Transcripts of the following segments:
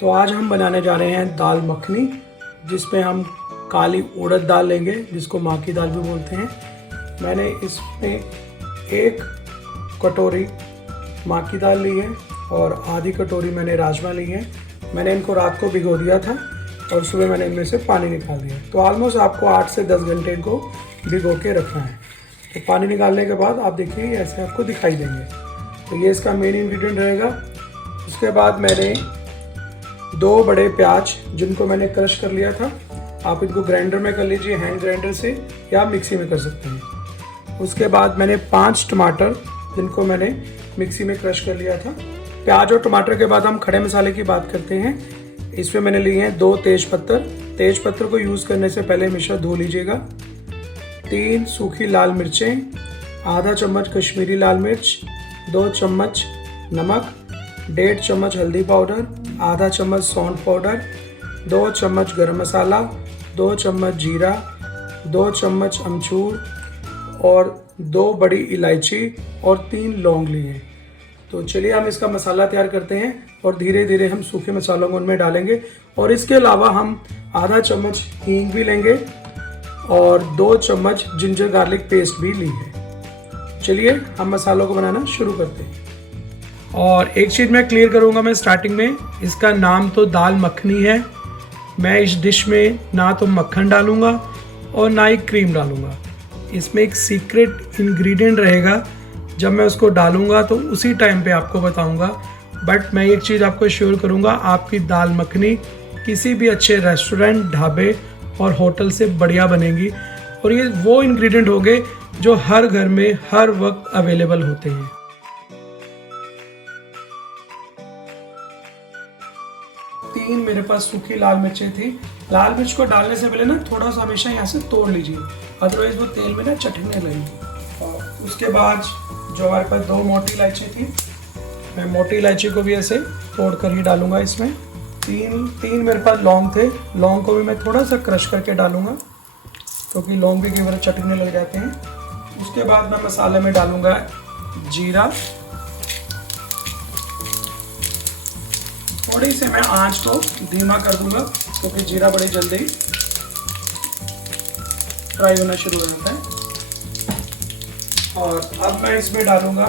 तो आज हम बनाने जा रहे हैं दाल मखनी, जिसमें हम काली उड़द दाल लेंगे, जिसको माँ की दाल भी बोलते हैं। मैंने इसमें 1 कटोरी माँ की दाल ली है और आधी कटोरी मैंने राजमा ली है। मैंने इनको रात को भिगो दिया था और सुबह मैंने इनमें से पानी निकाल दिया। तो ऑलमोस्ट आपको 8 से 10 घंटे इनको भिगो के रखना है। तो पानी निकालने के बाद आप देखिए ऐसे आपको दिखाई देंगे। तो ये इसका मेन इंग्रेडिएंट रहेगा। उसके बाद मैंने 2 बड़े प्याज, जिनको मैंने क्रश कर लिया था। आप इनको ग्राइंडर में कर लीजिए, हैंड ग्राइंडर से, या मिक्सी में कर सकते हैं। उसके बाद मैंने 5 टमाटर, जिनको मैंने मिक्सी में क्रश कर लिया था। प्याज और टमाटर के बाद हम खड़े मसाले की बात करते हैं। इसमें मैंने लिए हैं 2 तेज़पत्तर। तेज़पत्तर को यूज़ करने से पहले हमेशा धो लीजिएगा। 3 सूखी लाल मिर्चें, आधा चम्मच कश्मीरी लाल मिर्च, 2 चम्मच नमक, 1.5 चम्मच हल्दी पाउडर, आधा चम्मच सौंठ पाउडर, 2 चम्मच गरम मसाला, 2 चम्मच जीरा, 2 चम्मच अमचूर और 2 बड़ी इलायची और 3 लौंग लिए। तो चलिए हम इसका मसाला तैयार करते हैं और धीरे धीरे हम सूखे मसालों को उनमें डालेंगे। और इसके अलावा हम आधा चम्मच हींग भी लेंगे और 2 चम्मच जिंजर गार्लिक पेस्ट भी ली है। चलिए हम मसालों को बनाना शुरू करते हैं। और एक चीज़ मैं क्लियर करूंगा मैं स्टार्टिंग में, इसका नाम तो दाल मखनी है। मैं इस डिश में ना तो मक्खन डालूंगा और ना ही क्रीम डालूंगा। इसमें एक सीक्रेट इंग्रेडिएंट रहेगा, जब मैं उसको डालूंगा तो उसी टाइम पे आपको बताऊंगा। बट मैं एक चीज़ आपको श्योर करूंगा, आपकी दाल मखनी किसी भी अच्छे रेस्टोरेंट, ढाबे और होटल से बढ़िया बनेगी। और ये वो इंग्रेडिएंट होंगे जो हर घर में हर वक्त अवेलेबल होते हैं। तीन मेरे पास सूखी लाल मिर्चें थी। लाल मिर्च को डालने से पहले ना थोड़ा सा हमेशा यहाँ से तोड़ लीजिए, अदरवाइज वो तेल में ना चटकने लगेगी। और उसके बाद जो हमारे पास 2 मोटी इलायची थी, मैं मोटी इलायची को भी ऐसे तोड़ कर ही डालूंगा इसमें। 3 मेरे पास लौंग थे, लौंग को भी मैं थोड़ा सा क्रश करके डालूंगा, क्योंकि लौंग भी कई बार चटकने लग जाते हैं। उसके बाद मैं मसाले में डालूंगा जीरा। थोड़ी से मैं आंच को धीमा कर दूंगा, क्योंकि जीरा बड़े जल्दी फ्राई होना शुरू हो जाता है। और अब मैं इसमें डालूंगा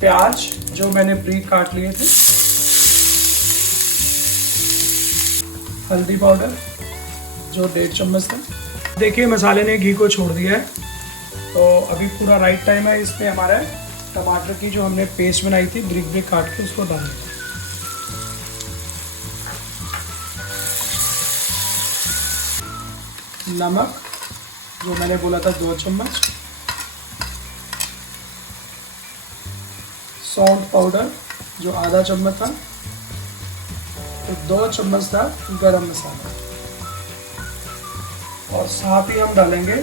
प्याज, जो मैंने ब्रीक काट लिए थे, हल्दी पाउडर जो 1.5 चम्मच था। देखिए मसाले ने घी को छोड़ दिया है, तो अभी पूरा राइट टाइम है इसमें हमारा टमाटर की जो हमने पेस्ट बनाई थी ब्रीक ब्रीक काट के, उसको डालना। नमक जो मैंने बोला था 2 चम्मच, सौंठ पाउडर जो आधा चम्मच था, तो 2 चम्मच था गरम मसाला, और साथ ही हम डालेंगे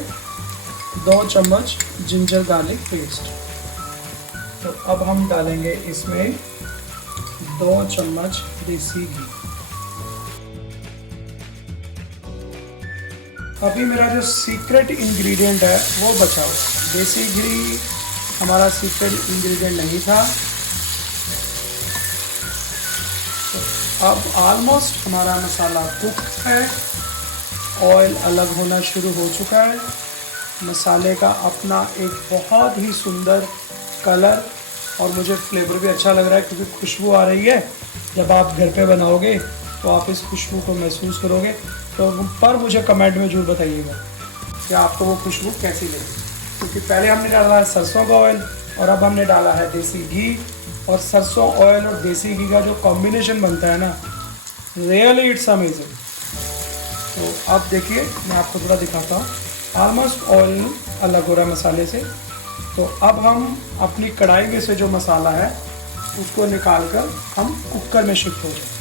2 चम्मच जिंजर गार्लिक पेस्ट। तो अब हम डालेंगे इसमें 2 चम्मच देसी घी। अभी मेरा जो सीक्रेट इंग्रेडिएंट है वो बचा हुआ है। देसी घी हमारा सीक्रेट इंग्रेडिएंट नहीं था। तो अब ऑलमोस्ट हमारा मसाला कुक है, ऑयल अलग होना शुरू हो चुका है। मसाले का अपना एक बहुत ही सुंदर कलर और मुझे फ्लेवर भी अच्छा लग रहा है, क्योंकि खुशबू आ रही है। जब आप घर पे बनाओगे तो आप इस खुशबू को महसूस करोगे। तो पर मुझे कमेंट में जरूर बताइएगा कि आपको वो खुशबू कैसी लगी। क्योंकि पहले हमने डाला है सरसों का ऑयल और अब हमने डाला है देसी घी। और सरसों ऑयल और देसी घी का जो कॉम्बिनेशन बनता है ना, रियली इट्स अमेजिंग। तो अब देखिए मैं आपको थोड़ा दिखाता हूँ। ऑलमोस्ट ऑयल अलग हो रहा है मसाले से। तो अब हम अपनी कढ़ाई में से जो मसाला है उसको निकाल कर हम कुकर में शिफ्ट हो जाए।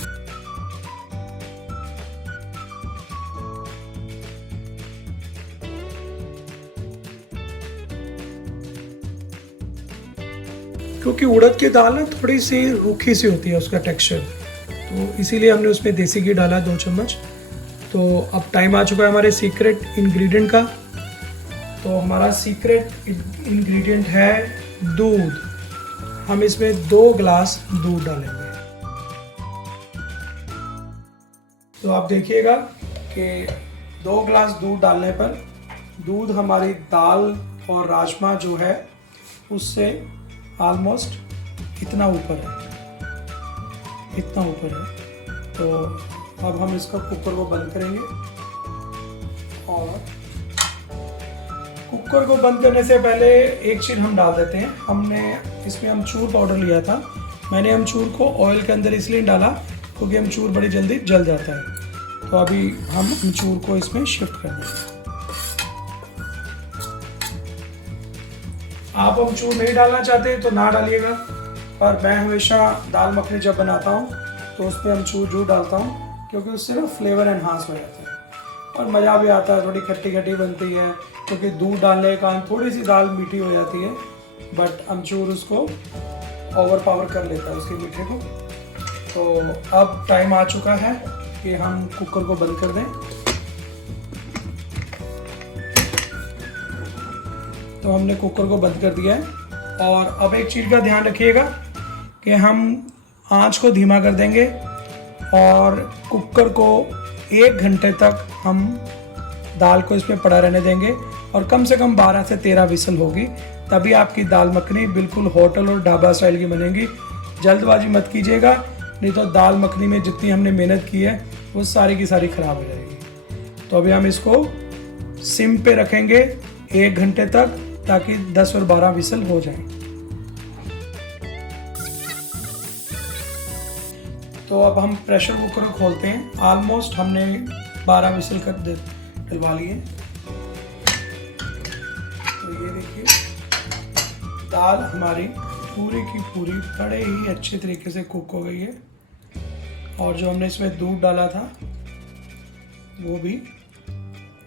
क्योंकि उड़द की दाल ना थोड़ी सी रूखी सी होती है उसका टेक्सचर, तो इसीलिए हमने उसमें देसी घी डाला 2 चम्मच। तो अब टाइम आ चुका है हमारे सीक्रेट इंग्रेडिएंट का। तो हमारा सीक्रेट इंग्रेडिएंट है दूध। हम इसमें 2 गिलास दूध डालेंगे। तो आप देखिएगा कि 2 ग्लास दूध डालने पर दूध हमारी दाल और राजमा जो है उससे ऑलमोस्ट इतना ऊपर है, इतना ऊपर है। तो अब हम इसका कुकर को बंद करेंगे और कुकर को बंद करने से पहले एक चीज़ हम डाल देते हैं। हमने इसमें अमचूर पाउडर लिया था। मैंने अमचूर को ऑयल के अंदर इसलिए डाला क्योंकि अमचूर बड़ी जल्दी जल जाता है। तो अभी हम अमचूर को इसमें शिफ्ट कर देंगे। आप अमचूर नहीं डालना चाहते तो ना डालिएगा, पर मैं हमेशा दाल मखनी जब बनाता हूँ तो उस पर अमचूर जरूर डालता हूँ क्योंकि उससे ना फ्लेवर एनहांस हो जाता है और मज़ा भी आता है। थोड़ी खट्टी खट्टी बनती है क्योंकि दूध डालने के कारण थोड़ी सी दाल मीठी हो जाती है, बट अमचूर उसको ओवर पावर कर लेता है उसके मीठे को। तो अब टाइम आ चुका है कि हम कुकर को बंद कर दें। तो हमने कुकर को बंद कर दिया है और अब एक चीज़ का ध्यान रखिएगा कि हम आंच को धीमा कर देंगे और कुकर को 1 घंटे तक हम दाल को इसमें पड़ा रहने देंगे और कम से कम 12 से 13 विसल होगी, तभी आपकी दाल मखनी बिल्कुल होटल और ढाबा स्टाइल की बनेगी। जल्दबाजी मत कीजिएगा, नहीं तो दाल मखनी में जितनी हमने मेहनत की है वो सारी की सारी खराब हो जाएगी। तो अभी हम इसको सिम पे रखेंगे 1 घंटे तक ताकि 10 और 12 विसल हो जाएं। तो अब हम प्रेशर कुकर को खोलते हैं। ऑलमोस्ट हमने 12 विसल कर डलवा लिए। तो ये देखिए दाल हमारी पूरी की पूरी बड़े ही अच्छे तरीके से कुक हो गई है और जो हमने इसमें दूध डाला था वो भी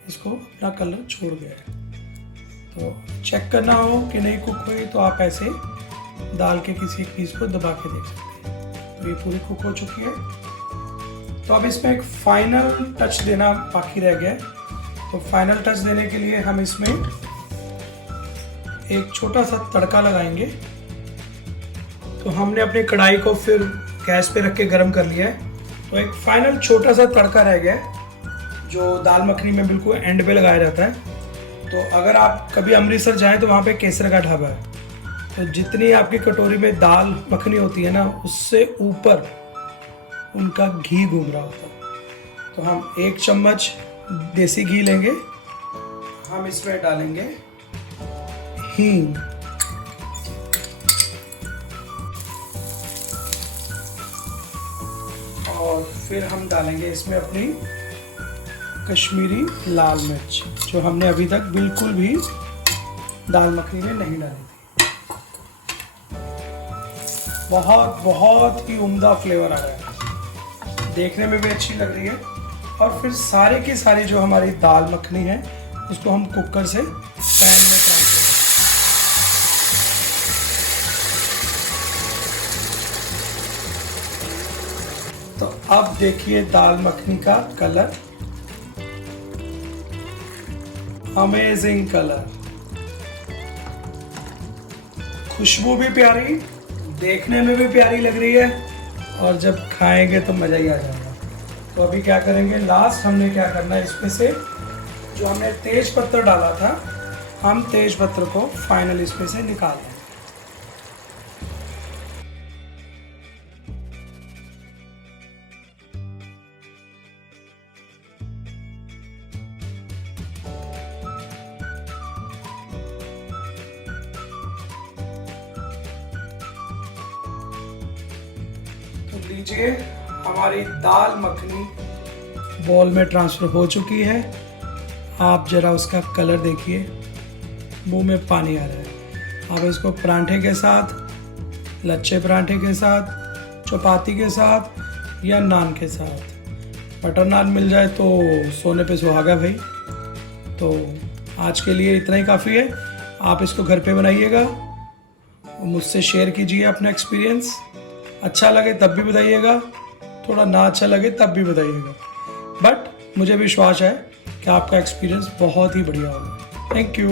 इसको अपना कलर छोड़ गया है। तो चेक करना हो कि नहीं कुक हुई तो आप ऐसे दाल के किसी पीस को दबा के देख सकते हैं। तो ये पूरी कुक हो चुकी है। तो अब इसमें एक फाइनल टच देना बाकी रह गया है। तो फाइनल टच देने के लिए हम इसमें एक छोटा सा तड़का लगाएंगे। तो हमने अपनी कढ़ाई को फिर गैस पे रख के गर्म कर लिया है। तो एक फाइनल छोटा सा तड़का रह गया है जो दाल मखनी में बिल्कुल एंड पे लगाया जाता है। तो अगर आप कभी अमृतसर जाएं तो वहाँ पे केसर का ढाबा है। तो जितनी आपकी कटोरी में दाल मखनी होती है ना, उससे ऊपर उनका घी घूम रहा होता है। तो हम 1 चम्मच देसी घी लेंगे, हम इसमें डालेंगे हींग, और फिर हम डालेंगे इसमें अपनी कश्मीरी लाल मिर्च जो हमने अभी तक बिल्कुल भी दाल मखनी में नहीं डाली थी। बहुत बहुत ही उम्दा फ्लेवर आ रहा है, देखने में भी अच्छी लग रही है। और फिर सारे की सारी जो हमारी दाल मखनी है उसको हम कुकर से पैन में ट्रांसफर करेंगे। तो अब देखिए दाल मखनी का कलर, अमेजिंग कलर, खुशबू भी प्यारी, देखने में भी प्यारी लग रही है और जब खाएंगे तो मज़ा ही आ जाएगा। तो अभी क्या करेंगे, लास्ट हमने क्या करना है, इसमें से जो हमने तेज पत्ता डाला था, हम तेज पत्ते को फाइनल इसमें से निकाल दें। तो लीजिए हमारी दाल मखनी बॉल में ट्रांसफ़र हो चुकी है। आप ज़रा उसका कलर देखिए, मुंह में पानी आ रहा है। आप इसको पराठे के साथ, लच्छे पराठे के साथ, चपाती के साथ या नान के साथ, बटर नान मिल जाए तो सोने पे सुहागा भाई। तो आज के लिए इतना ही काफ़ी है। आप इसको घर पे बनाइएगा, मुझसे शेयर कीजिए अपना एक्सपीरियंस। अच्छा लगे तब भी बताइएगा, थोड़ा ना अच्छा लगे तब भी बताइएगा, बट मुझे विश्वास है कि आपका एक्सपीरियंस बहुत ही बढ़िया होगा। Thank you.